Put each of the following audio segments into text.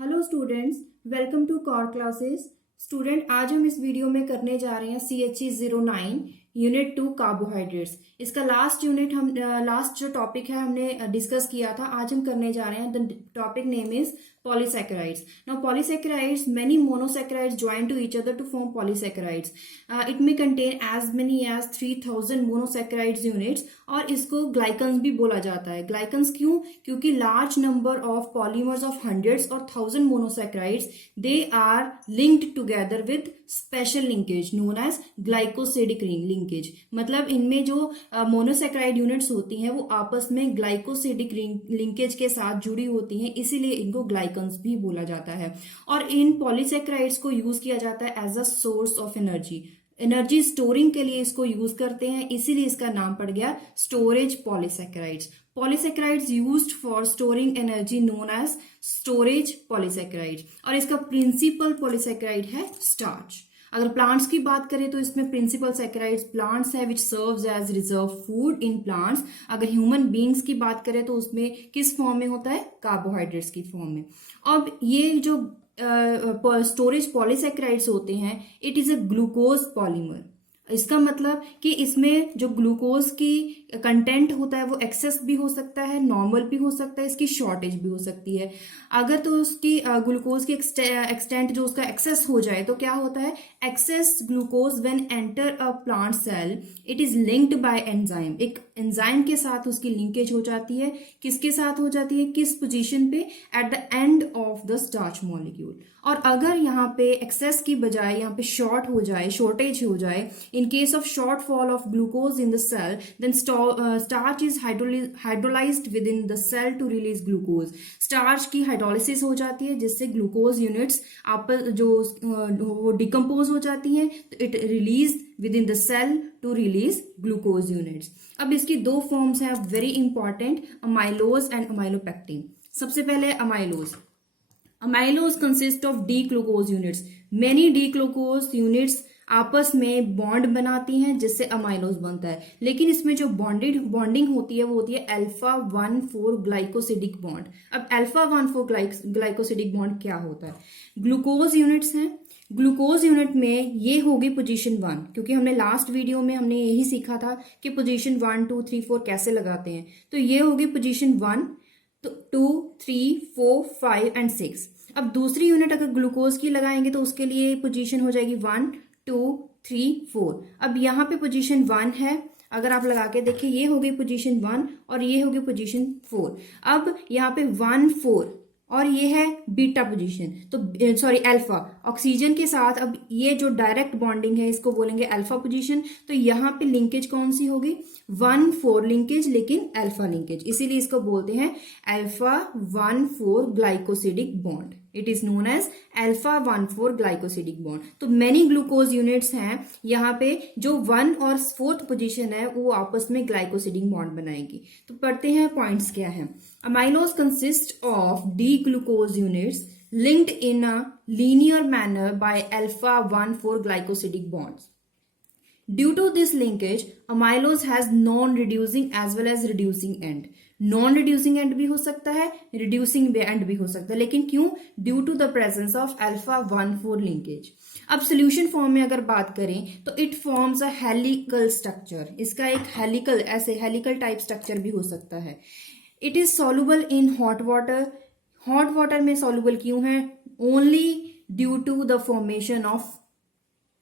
Hello students, welcome to core classes. Student, आज हम इस वीडियो में करने जा रहे हैं CHE09 यूनिट 2 कार्बोहाइड्रेट्स। इसका लास्ट जो टॉपिक है हमने डिस्कस किया था, आज हम करने जा रहे हैं। The topic name is polysaccharides. Now polysaccharides, many monosaccharides join to each other to form polysaccharides. It may contain as many as 3000 monosaccharides units और इसको ग्लाइकन्स भी बोला जाता है। ग्लाइकन्स क्यों? क्योंकि large number of polymers of hundreds और 1000 monosaccharides they are linked together with special linkage known as glycosidic linkage. मतलब इनमें जो मोनोसैकेराइड यूनिट्स होती हैं वो आपस में ग्लाइकोसिडिक लिंकेज के साथ जुड़ी होती हैं, इसीलिए इनको ग्लाइकन्स भी बोला जाता है। और इन पॉलीसैकेराइड्स को यूज किया जाता है as a source of energy storing के लिए इसको यूज करते हैं, इसीलिए इसका नाम पड़ गया storage polysaccharides. Polysaccharides used for storing energy known as storage polysaccharide. और इसका प्रिंसिपल पॉलीसैकेराइड है स्टार्च। अगर प्लांट्स की बात करें तो इसमें प्रिंसिपल सैकेराइड्स प्लांट्स है which serves as reserve food in plants. अगर ह्यूमन बींग्स की बात करें तो उसमें किस फॉर्म में होता है? कार्बोहाइड्रेट्स की फॉर्म में। अब ये जो स्टोरेज पॉलीसैकेराइड्स होते हैं, it is a glucose polymer. इसका मतलब कि इसमें जो ग्लूकोज की कंटेंट होता है वो एक्सेस भी हो सकता है, नॉर्मल भी हो सकता है, इसकी शॉर्टेज भी हो सकती है। अगर तो उसकी ग्लूकोज की एक्सटेंट जो उसका एक्सेस हो जाए तो क्या होता है? Excess glucose when enter a plant cell it is linked by enzyme. एक एंजाइम के साथ उसकी लिंकेज हो जाती है। किसके साथ हो जाती है? किस पोजीशन पे? At the end of the starch molecule. और अगर यहाँ पे एक्सेस की बजाय यहाँ पे शॉर्टेज हो जाए, in case of shortfall of glucose in the cell, then starch is hydrolyzed within the cell to release glucose. Starch की हाइड्रोलिसिस हो जाती है जिससे ग्लूकोज यूनिट्स वो डिकम्पोज हो जाती हैं, तो it release with in the cell to release glucose units. अब इसकी दो फॉर्म्स हैं very important, amylose and amylopectin. सबसे पहले amylose. Amylose consist of D glucose units. Many D glucose units आपस में बॉन्ड बनाती हैं जिससे अमाइलोज बनता है, लेकिन इसमें जो बॉन्डिंग होती है वो होती है अल्फा 1,4 ग्लाइकोसिडिक बॉन्ड। अब अल्फा 1,4 ग्लाइकोसिडिक बॉन्ड क्या होता है? ग्लूकोज यूनिट्स हैं। ग्लूकोज यूनिट में ये होगी पोजीशन 1, क्योंकि हमने लास्ट वीडियो में हमने यही सीखा था कि पोजीशन 1, 2, 3, 4 कैसे लगाते हैं। तो ये होगी पोजीशन 1, 2, 3, 4, 5 एंड 6। अब दूसरी यूनिट अगर ग्लूकोज की लगाएंगे तो उसके लिए पोजीशन हो जाएगी 1, 2, 3, 4। अब यहाँ पे पोजीशन 1 है, अगर आप लगा के देखिए ये होगी पोजीशन 1 और ये होगी पोजीशन 4। अब यहाँ पे 1, 4 और ये है बीटा पोजीशन, तो सॉरी अल्फा ऑक्सीजन के साथ। अब ये जो डायरेक्ट बॉन्डिंग है इसको बोलेंगे अल्फा पोजीशन। तो यहाँ पे लिंकेज कौन सी होगी? 1, 4 लिंकेज, लेकिन अल्फा लिंकेज, इसीलिए इसको बोलते हैं alpha 1,4 glycosidic bond. It is known as alpha 1,4 glycosidic bond. तो मेनी ग्लूकोज यूनिट्स हैं यहाँ पे, जो 1 और 4th पोजीशन है वो आपस में ग्लाइकोसिडिक बॉन्ड बनाएगी। तो पढ़ते हैं पॉइंट्स क्या है। Amylose consist of D glucose units linked in a linear manner by alpha 1,4 glycosidic bonds. Due to this linkage, amylose has non-reducing as well as reducing end. Non-reducing end भी हो सकता है, reducing end भी हो सकता है, लेकिन क्यों? Due to the presence of alpha 1,4 linkage. अब सोल्यूशन फॉर्म में अगर बात करें तो it forms a helical structure. इसका एक हेलिकल टाइप स्ट्रक्चर भी हो सकता है। It is soluble in hot water. Hot water में सॉल्युबल क्यों है? Only due to the formation of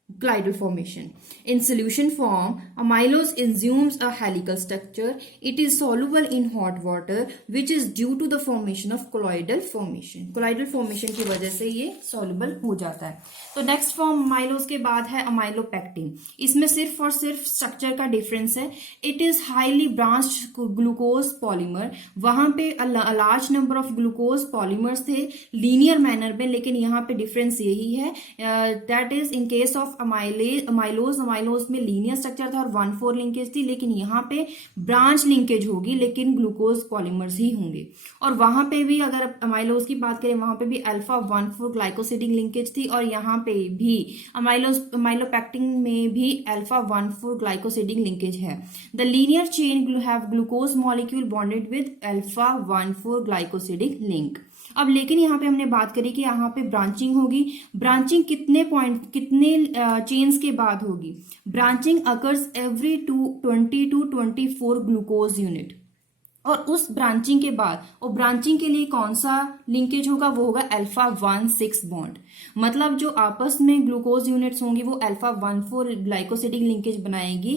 colloidal formation. In solution form, amylose assumes a helical structure. It is soluble in hot water, which is due to the formation of colloidal formation. Colloidal formation की वजह से ये soluble हो जाता है। तो next form amylose के बाद है amylopectin. इसमें सिर्फ और सिर्फ स्ट्रक्चर का डिफरेंस है। It is highly branched glucose polymer. वहां पे large number of glucose polymers थे linear manner में, लेकिन यहाँ पे डिफरेंस यही है, that is in case of amylose में लीनियर स्ट्रक्चर था और 1,4 लिंकेज थी, लेकिन यहाँ पे ब्रांच लिंकेज होगी, लेकिन ग्लूकोज पॉलीमर्स ही होंगे। और वहां पे भी अगर अमाइलोज की बात करें, वहां पे भी अल्फा 1,4 ग्लाइकोसिडिक लिंकेज थी, और यहाँ पे भी अमाइलोपेक्टिन में भी अल्फा 1,4 ग्लाइकोसिडिक लिंकेज है। The linear chain have glucose molecule bonded with alpha 1,4 glycosidic link. अब लेकिन यहाँ पे हमने बात करी कि यहाँ पे ब्रांचिंग होगी। ब्रांचिंग कितने चेन्स के बाद होगी? Branching occurs every 20 to 24 glucose unit. और उस ब्रांचिंग के बाद, और ब्रांचिंग के लिए कौन सा लिंकेज होगा? वो होगा अल्फा 1,6 बॉन्ड। मतलब जो आपस में ग्लूकोज यूनिट्स होंगी वो अल्फा 1,4 ग्लाइकोसिडिक लिंकेज बनाएगी,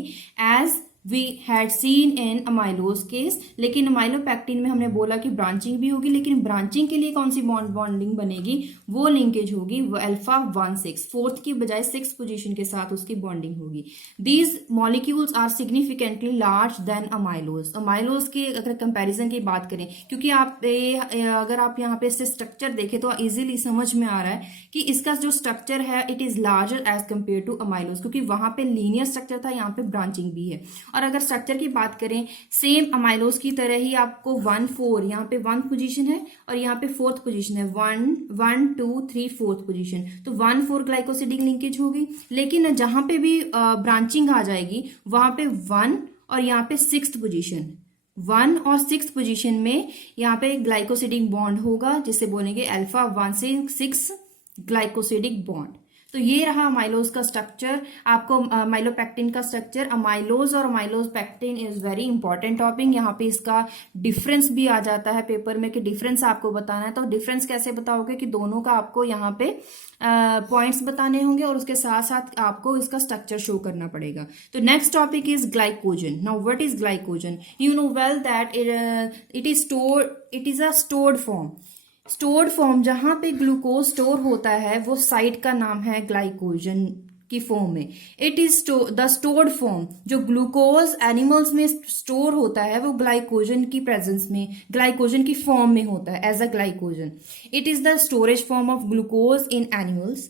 as we had seen in amylose case. लेकिन अमाइलोपेक्टिन में हमने बोला कि ब्रांचिंग भी होगी, लेकिन ब्रांचिंग के लिए कौन सी बॉन्डिंग बनेगी? वो लिंकेज होगी वो अल्फा 1,6, फोर्थ की बजाय 6 पोजीशन के साथ उसकी बॉन्डिंग होगी। These molecules are significantly large than amylose. Amylose के अगर कंपैरिजन की बात करें, क्योंकि अगर आप यहाँ पे इससे स्ट्रक्चर देखें तो इजीली समझ में आ रहा है कि इसका जो स्ट्रक्चर है it is larger as compare to amylose, क्योंकि वहां पे लीनियर स्ट्रक्चर था, यहाँ पे ब्रांचिंग भी है। और अगर स्ट्रक्चर की बात करें, सेम अमाइलोज की तरह ही आपको 1,4 यहाँ पे 1 पोजीशन है और यहाँ पे 4th पोजीशन है, 1, 2, 3, 4th पोजीशन, तो 1,4 ग्लाइकोसिडिक लिंकेज होगी। लेकिन जहां पे भी ब्रांचिंग आ जाएगी वहां पे 1 और यहाँ पे 6th पोजीशन, 1 और 6th पोजीशन में यहाँ पे ग्लाइकोसिडिक बॉन्ड होगा, जिसे बोलेंगे अल्फा 1,6 ग्लाइकोसिडिक बॉन्ड। तो ये रहा अमाइलोज का स्ट्रक्चर। आपको अमाइलोपेक्टिन का स्ट्रक्चर, अमाइलोज और amylopectin is very important topic. यहाँ पे इसका डिफरेंस भी आ जाता है पेपर में कि डिफरेंस आपको बताना है। तो डिफरेंस कैसे बताओगे? कि दोनों का आपको यहाँ पे पॉइंट्स बताने होंगे और उसके साथ साथ आपको इसका स्ट्रक्चर शो करना पड़ेगा। तो next topic is glycogen. Now what is glycogen? You know well that it is a stored form. जहां पे ग्लूकोज स्टोर होता है वो साइट का नाम है ग्लाइकोजन की फॉर्म में। It is the stored form. जो ग्लूकोज एनिमल्स में स्टोर होता है वो ग्लाइकोजन की प्रेजेंस में, ग्लाइकोजन की फॉर्म में होता है as a glycogen. It is the storage form of glucose in animals.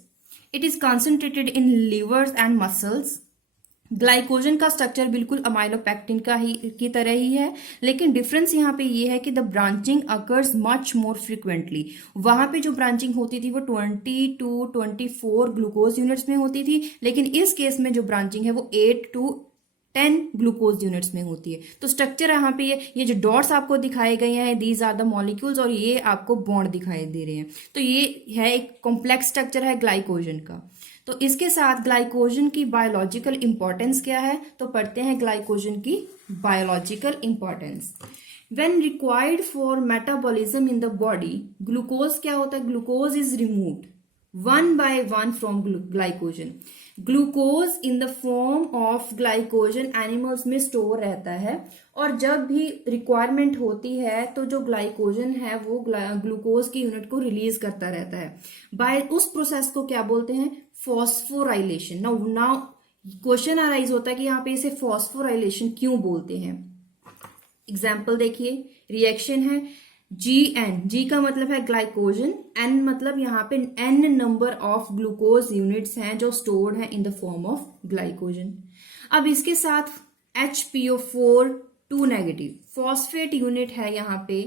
It is concentrated in livers and muscles. Glycogen का स्ट्रक्चर बिल्कुल अमाइलोपेक्टिन की तरह ही है, लेकिन डिफरेंस यहाँ पे ये है कि the branching occurs much more frequently. वहां पे जो ब्रांचिंग होती थी वो 20 to 24 ग्लूकोज यूनिट्स में होती थी, लेकिन इस केस में जो ब्रांचिंग है वो 8 to 10 ग्लूकोज यूनिट्स में होती है। तो स्ट्रक्चर यहाँ पे ये जो डॉट्स आपको दिखाए गए हैं, दीज आर द मॉलिक्यूल्स, और ये आपको बॉन्ड दिखाई दे रहे हैं। तो ये है एक कॉम्प्लेक्स स्ट्रक्चर है ग्लाइकोजन का। तो इसके साथ ग्लाइकोजन की बायोलॉजिकल इंपॉर्टेंस क्या है, तो पढ़ते हैं ग्लाइकोजन की biological importance. When required for metabolism in the body, glucose क्या होता है? Glucose is removed 1 by 1 from glycogen. Glucose in the form of glycogen animals में स्टोर रहता है, और जब भी रिक्वायरमेंट होती है तो जो ग्लाइकोजन है वो ग्लूकोज की यूनिट को रिलीज करता रहता है। बाय उस प्रोसेस को क्या बोलते हैं? फॉस्फोराइलेशन। नाउ क्वेश्चन अराइज होता है कि यहाँ पे इसे फॉस्फोराइलेशन क्यों बोलते हैं। एग्जाम्पल देखिए, रिएक्शन है GN, G का मतलब है ग्लाइकोजन, N मतलब यहाँ पे N number of glucose units हैं जो स्टोर्ड है in the form of glycogen. अब इसके साथ HPO4 2 नेगेटिव फॉस्फेट यूनिट है यहाँ पे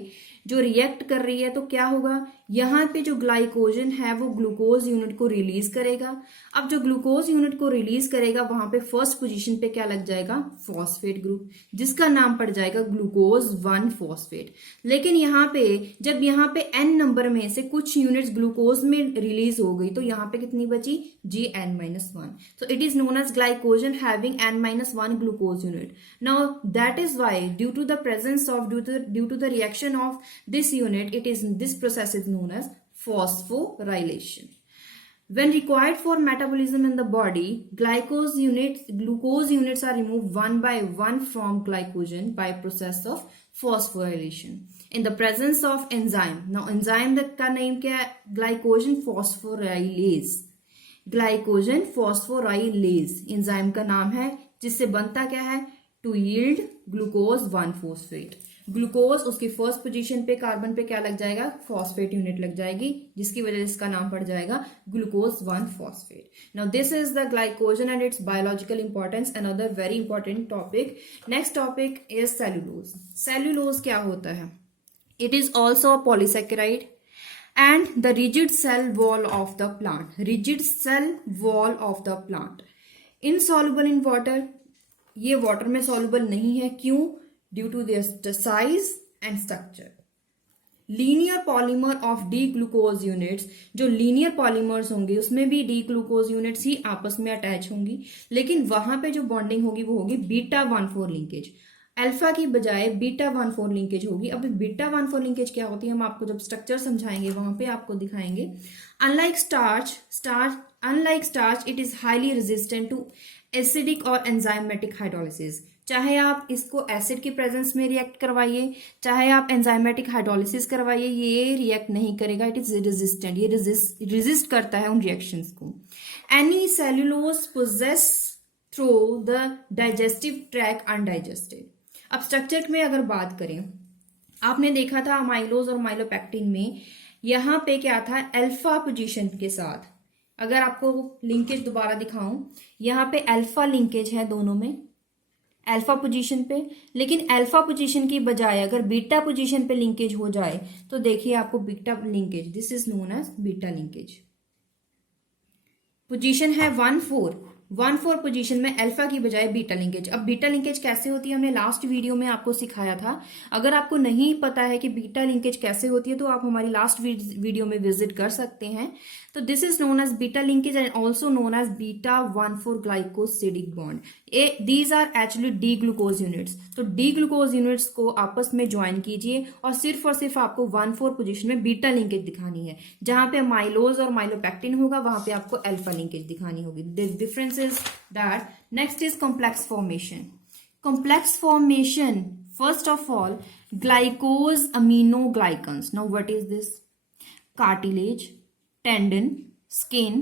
जो रिएक्ट कर रही है, तो क्या होगा? यहाँ पे जो ग्लाइकोजन है वो ग्लूकोज यूनिट को रिलीज करेगा। अब जो ग्लूकोज यूनिट को रिलीज करेगा वहां पे फर्स्ट पोजीशन पे क्या लग जाएगा? फॉस्फेट ग्रुप, जिसका नाम पड़ जाएगा ग्लूकोज 1 फॉस्फेट। लेकिन यहाँ पे जब यहाँ पे N नंबर में से कुछ यूनिट्स ग्लूकोज में रिलीज हो गई, तो यहाँ पे कितनी बची? GN-1। So it is known as glycogen having N-1 glucose unit. Now that is why due to the reaction of this unit, this process is known as phosphorylation. When required for metabolism in the body, glucose units are removed 1 by 1 from glycogen by process of phosphorylation in the presence of enzyme. Now enzyme का name क्या है? Glycogen phosphorylase. Glycogen phosphorylase enzyme का नाम है, जिससे बनता क्या है? To yield glucose 1 phosphate. Glucose उसकी फर्स्ट पोजीशन पे, कार्बन पे क्या लग जाएगा, फॉस्फेट यूनिट लग जाएगी, जिसकी वजह से इसका नाम पड़ जाएगा glucose 1 phosphate. Now this is the glycogen and it's biological importance. Another very important topic. Next topic is cellulose. Cellulose क्या होता है? It is also a polysaccharide and the rigid cell wall of the plant. Rigid cell wall of the plant. Insoluble in water. ये water में soluble नहीं है. क्यों? Due to their size and structure. Linear polymer of D-glucose units. जो linear polymers होंगे उसमें भी D-glucose units ही आपस में attach होंगी, लेकिन वहां पे जो bonding होगी वो होगी बीटा 1,4 linkage. अल्फा की बजाय बीटा 1,4 लिंकेज होगी. अब बीटा 1,4 लिंकेज क्या होती है हम आपको जब स्ट्रक्चर समझाएंगे वहां पे आपको दिखाएंगे. Unlike starch it is highly resistant to acidic और एंजाइमेटिक हाइड्रोलिसिस. चाहे आप इसको एसिड की प्रेजेंस में रिएक्ट करवाइए, चाहे आप एंजाइमेटिक हाइड्रोलिसिस करवाइए, ये रिएक्ट नहीं करेगा. It is resistant. ये रेजिस्ट करता है उन रिएक्शंस को. Any cellulose passes through the digestive tract undigested. अब स्ट्रक्चर में अगर बात करें, आपने देखा था अमाइलोज और माइलोपेक्टिन में यहां पे क्या था, अल्फा पोजीशन के साथ. अगर आपको लिंकेज दोबारा दिखाऊं, यहां पे अल्फा लिंकेज है दोनों में, अल्फा पोजीशन पे. लेकिन अल्फा पोजीशन की बजाय अगर बीटा पोजीशन पे लिंकेज हो जाए तो देखिए आपको beta linkage, this is known as beta linkage. Position है 1,4 पोजीशन में अल्फा की बजाय बीटा लिंकेज. अब बीटा लिंकेज कैसे होती है हमने लास्ट वीडियो में आपको सिखाया था. अगर आपको नहीं पता है कि बीटा लिंकेज कैसे होती है तो आप हमारी लास्ट वीडियो में विजिट कर सकते हैं. तो this is known as beta linkage and also known as beta 1,4 glycosidic bond. These are actually D glucose units. तो डी ग्लूकोज यूनिट्स को आपस में ज्वाइन कीजिए और सिर्फ आपको 1,4 पोजीशन में बीटा लिंकेज दिखानी है. जहां पे माइलोज और माइलोपेक्टिन होगा वहां पे आपको अल्फा लिंकेज दिखानी होगी. Difference is that. Next is complex formation. Complex formation, first of all, glycose aminoglycans. Now what is this? Cartilage, tendon, skin,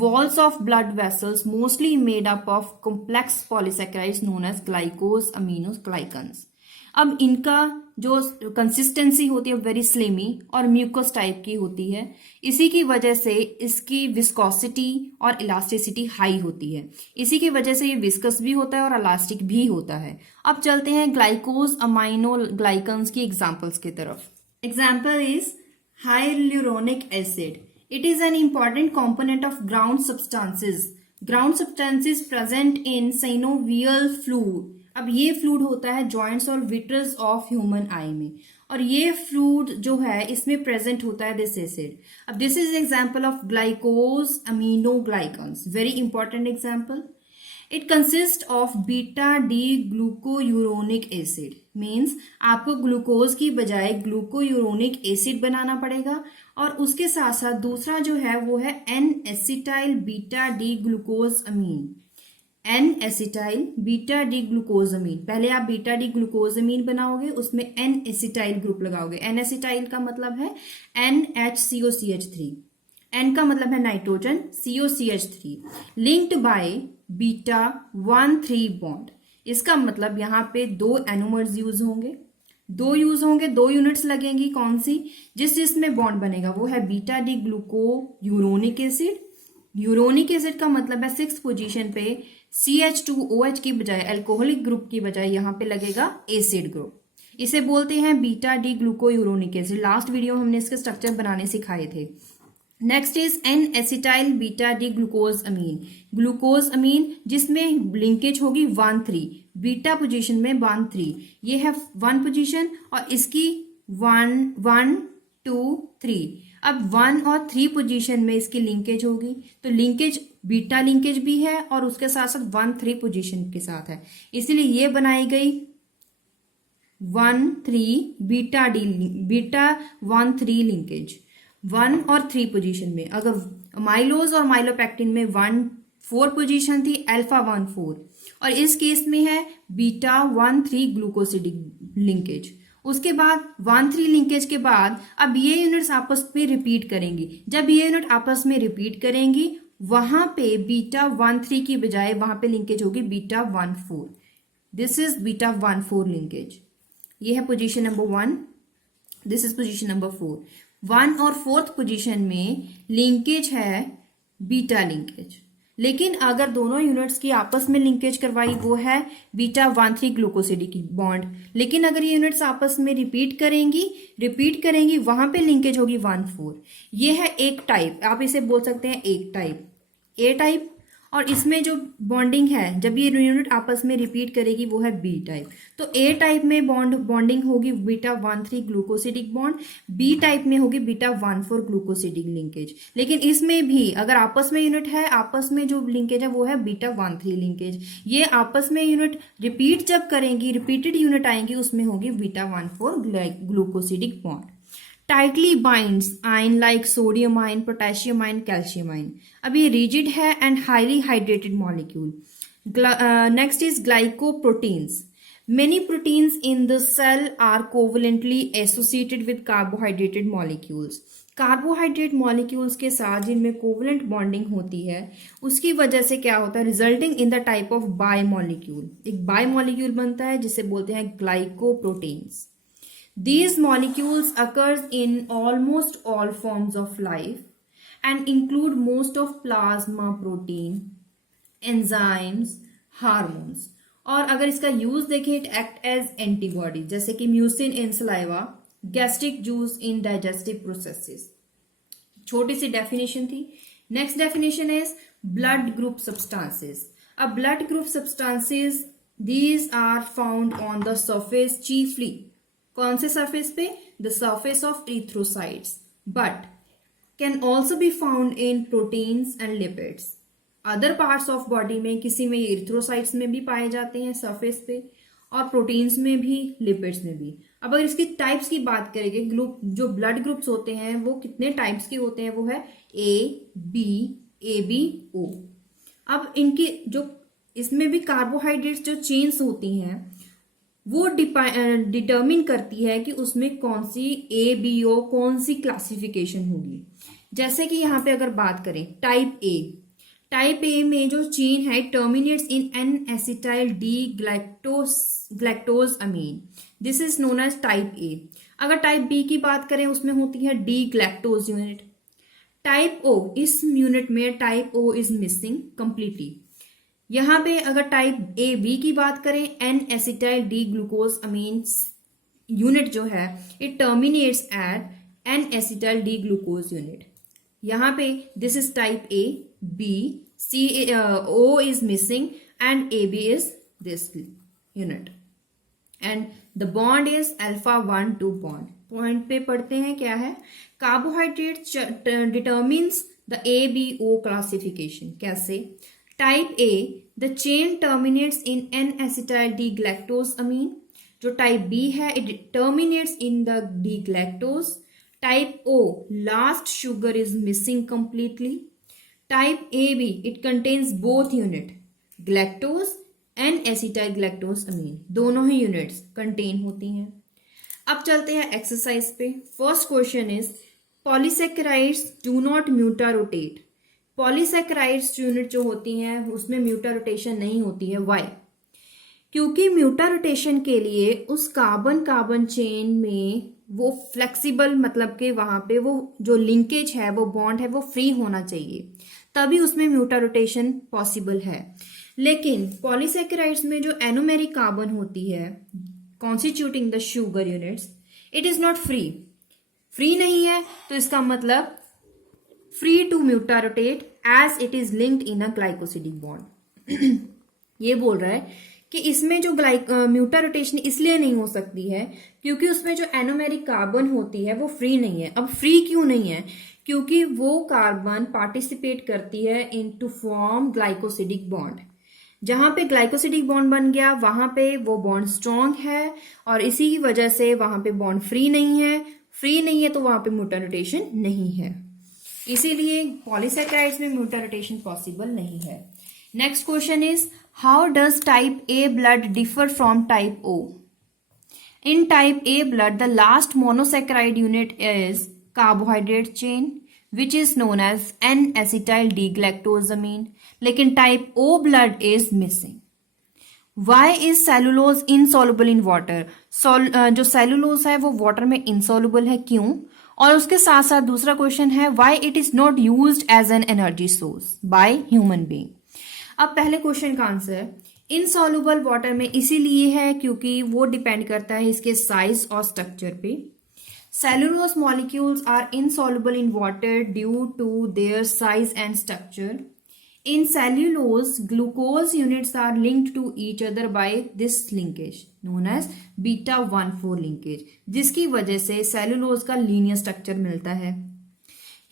walls of blood vessels mostly made up of complex polysaccharides known as glycose aminoglycans. अब इनका जो consistency होती है very slimy और mucus type की होती है. इसी की वजह से इसकी विस्कोसिटी और इलास्टिसिटी हाई होती है. इसी की वजह से ये विस्कस भी होता है और इलास्टिक भी होता है. अब चलते हैं ग्लाइकोज अमाइनोग्लाइकन्स की एग्जांपल्स की तरफ. Example is hyaluronic acid. It is an important component of ground substances. Ground substances present in synovial fluid. अब ये फ्लूइड होता है जॉइंट्स और विट्रस ऑफ ह्यूमन आई में, और ये फ्लूइड जो है इसमें प्रेजेंट होता है दिस एसिड. अब this is example of glycosaminoglycans. Very important example. It consist of beta D glucuronic acid. Means आपको ग्लूकोज की बजाय ग्लूकोयूरोनिक एसिड बनाना पड़ेगा, और उसके साथ साथ दूसरा जो है वो है N acetyl beta D glucose अमीन. N acetyl beta D glucosamine. पहले आप बीटा डी ग्लूकोजमीन बनाओगे, उसमें एन एसिटाइल ग्रुप लगाओगे. एन एसिटाइल का मतलब है NHCOCH3. एन का मतलब है nitrogen, COCH3 linked by beta 1,3 bond. इसका मतलब यहाँ पे 2 एनोमर्स यूज होंगे, 2 यूनिट्स लगेंगी. कौन सी? जिसमें बॉन्ड बनेगा वो है beta D glucuronic acid. Uronic acid का मतलब है 6th पोजीशन पे CH2OH की बजाय अल्कोहलिक ग्रुप की बजाय यहां पे लगेगा एसिड ग्रुप. इसे बोलते हैं beta D glucuronic acid. Last video में हमने इसके स्ट्रक्चर बनाने सिखाए थे. Next is N acetyl beta D glucose amine. Glucose amine जिसमें लिंकेज होगी 1,3, बीटा पोजीशन में 1,3. ये है 1 पोजीशन और इसकी 1, 2, 3. अब 1 और 3 पोजीशन में इसकी लिंकेज होगी, तो लिंकेज बीटा लिंकेज भी है और उसके साथ साथ 1,3 पोजीशन के साथ है. इसलिए ये बनाई गई 1,3 बीटा 1,3 लिंकेज 1 और 3 पोजीशन में. अगर माइलोज और माइलोपेक्टिन में 1,4 पोजीशन थी, अल्फा 1,4, और इस केस में है बीटा 1,3 ग्लूकोसिडिक लिंकेज. उसके बाद 1,3 लिंकेज के बाद अब ये यूनिट्स आपस में रिपीट करेंगी. जब ये यूनिट आपस में रिपीट करेंगी वहां पे बीटा 1,3 की बजाय वहां पे लिंकेज होगी beta 1,4. This is beta 1,4 linkage. ये है position number 1, this is position number 4। 1 और 4th पोजीशन में लिंकेज है बीटा लिंकेज, लेकिन अगर दोनों यूनिट्स की आपस में लिंकेज करवाई वो है बीटा 1,3 ग्लूकोसिडिक बॉन्ड। लेकिन अगर ये यूनिट्स आपस में रिपीट करेंगी वहां पे लिंकेज होगी 1,4। ये है एक टाइप, आप इसे बोल सकते हैं एक टाइप, ए टाइप। और इसमें जो बॉन्डिंग है जब ये यूनिट आपस में रिपीट करेगी वो है बी टाइप। तो ए टाइप में बॉन्डिंग होगी बीटा 1,3 ग्लूकोसिडिक बॉन्ड, बी टाइप में होगी बीटा 1,4 ग्लूकोसिडिक लिंकेज। लेकिन इसमें भी अगर आपस में यूनिट है, आपस में जो लिंकेज है वो है बीटा 1,3 लिंकेज। ये आपस में यूनिट रिपीट जब करेंगी, रिपीटेड यूनिट आएंगी, उसमें होगी beta 1,4 glucosidic bond. Tightly binds ion like sodium ion, potassium ion, calcium ion. अब ये रिजिड है and highly hydrated molecule. Next is glycoproteins. Many proteins in the cell are covalently associated with carbohydrated molecules. Carbohydrate molecules के साथ जिनमें covalent bonding होती है उसकी वजह से क्या होता है, resulting in the type of biomolecule. एक बाय मॉलिक्यूल बनता है जिसे बोलते हैं glycoproteins. These molecules occurs in almost all forms of life and include most of plasma protein, enzymes, hormones. और अगर इसका यूज देखें, इट एक्ट एज एंटीबॉडी, जैसे कि mucin in saliva, gastric juice in digestive processes. छोटी सी definition थी। Next definition is blood group substances. अब blood group substances these are found on the surface chiefly. कौन से सरफेस पे? The surface of erythrocytes, but can also be found in proteins and lipids. Other parts of body में किसी में erythrocytes में भी पाए जाते हैं सरफेस पे, और प्रोटीन्स में भी, लिपिड्स में भी। अब अगर इसकी टाइप्स की बात करेंगे, ग्रुप जो ब्लड ग्रुप्स होते हैं वो कितने टाइप्स के होते हैं, वो है ए बी ओ। अब इनकी जो इसमें भी कार्बोहाइड्रेट्स जो चेन्स होती हैं वो डिटर्मिन करती है कि उसमें कौन सी ए बी ओ कौन सी क्लासिफिकेशन होगी। जैसे कि यहाँ पे अगर बात करें टाइप ए में जो चेन है terminates in N acetyl D galactose amine, this is known as type A. अगर टाइप बी की बात करें उसमें होती है D galactose unit. Type O, इस यूनिट में type O is missing completely. यहां पे अगर टाइप ए बी की बात करें, N acetyl D glucose amine unit जो है it terminates at N acetyl D glucose unit. यहां पे this is type A B, C O is missing and A B is this unit and the bond is alpha 1,2 bond. Point पे पढ़ते हैं क्या है, carbohydrate determines the A B O classification. कैसे? Type A, the chain terminates in N acetyl D galactose amine. जो type B है it terminates in the D galactose. Type O, last sugar is missing completely. Type A B, it contains both unit galactose and acetyl galactose अमीन, दोनों ही units contain होती हैं। अब चलते हैं exercise पे। First question is polysaccharides do not mutarotate. Polysaccharides unit जो होती हैं उसमें म्यूटारोटेशन नहीं होती है। वाई? क्योंकि म्यूटारोटेशन के लिए उस कार्बन चेन में वो फ्लेक्सिबल, मतलब कि वहां पे वो जो लिंकेज है, वो बॉन्ड है, वो फ्री होना चाहिए, तभी उसमें म्यूटारोटेशन पॉसिबल है। लेकिन पॉलीसेकेराइड्स में जो एनोमेरिक कार्बन होती है constituting the sugar units, it is not free नहीं है, तो इसका मतलब free to mutarotate as it is linked in a glycosidic bond. ये बोल रहा है कि इसमें जो म्यूटारोटेशन इसलिए नहीं हो सकती है क्योंकि उसमें जो एनोमेरिक कार्बन होती है वो फ्री नहीं है। अब फ्री क्यों नहीं है? क्योंकि वो कार्बन पार्टिसिपेट करती है इन टू फॉर्म ग्लाइकोसिडिक बॉन्ड। जहां पे ग्लाइकोसिडिक बॉन्ड बन गया वहां पे वो बॉन्ड स्ट्रॉन्ग है, और इसी की वजह से वहां पे बॉन्ड फ्री नहीं है तो वहां पे म्यूटारोटेशन नहीं है। इसीलिए पॉलीसेकेराइड्स में म्यूटारोटेशन पॉसिबल नहीं है। Next question is how does type A blood differ from type O? In type A blood the last monosaccharide unit is carbohydrate chain which is known as N acetyl D galactosamine, लेकिन type O blood is missing. Why is cellulose insoluble in water. जो cellulose है वो water में insoluble है, क्यों? और उसके साथ साथ दूसरा क्वेश्चन है why it is not used as an energy source by human being. अब पहले क्वेश्चन का आंसर, इनसॉल्युबल वाटर में इसीलिए है क्योंकि वो डिपेंड करता है इसके साइज और स्ट्रक्चर पे। Cellulose molecules are insoluble in water due to their size and structure. In cellulose, glucose units are linked to each other by this linkage known as beta-1,4 linkage, जिसकी वजह से cellulose का linear structure मिलता है।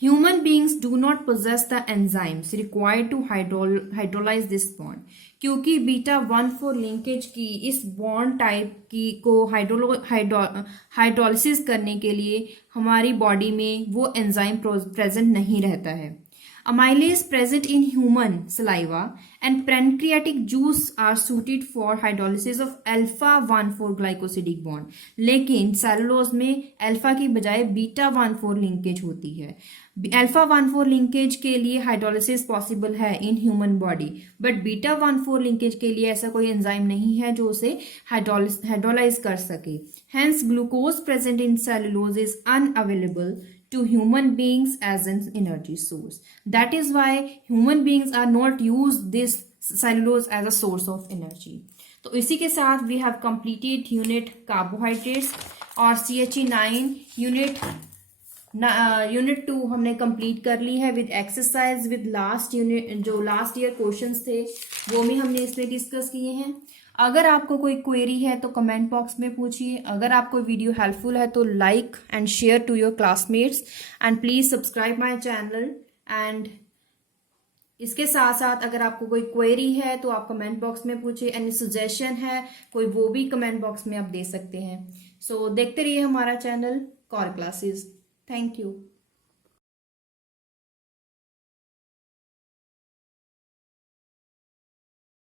Human beings do not possess the enzymes required to hydrolyze this bond, क्योंकि beta-1,4 linkage की इस bond type की को हाइड्रोलिसिस करने के लिए हमारी बॉडी में वो एंजाइम प्रेजेंट नहीं रहता है। Amylase present in human saliva and pancreatic juice are suited for hydrolysis of alpha-1,4 glycosidic bond. लेकिन सेलुलोज में अल्फा की बजाय बीटा-1,4 लिंकेज होती है। अल्फा-1,4 लिंकेज के लिए हाइड्रोलिसिस पॉसिबल है इन ह्यूमन बॉडी, बट बीटा-1,4 लिंकेज के लिए ऐसा कोई एंजाइम नहीं है जो उसे हाइड्रोलाइज कर सके। Hence, glucose present in cellulose is unavailable to human beings as an energy source. That is why human beings are not use this cellulose as a source of energy. तो इसी के साथ we have completed unit carbohydrates और CHE9 unit 2 हमने complete कर ली है with exercise, with last unit जो last year questions थे वो भी हमने इसमें डिस्कस किए हैं। अगर आपको कोई क्वेरी है तो कमेंट बॉक्स में पूछिए। अगर आपको वीडियो हेल्पफुल है तो like and share to your classmates and please subscribe my channel. And इसके साथ साथ अगर आपको कोई क्वेरी है तो आप कमेंट बॉक्स में पूछिए। एनी सजेशन है कोई, वो भी कमेंट बॉक्स में आप दे सकते हैं। सो देखते रहिए हमारा channel core classes. Thank you.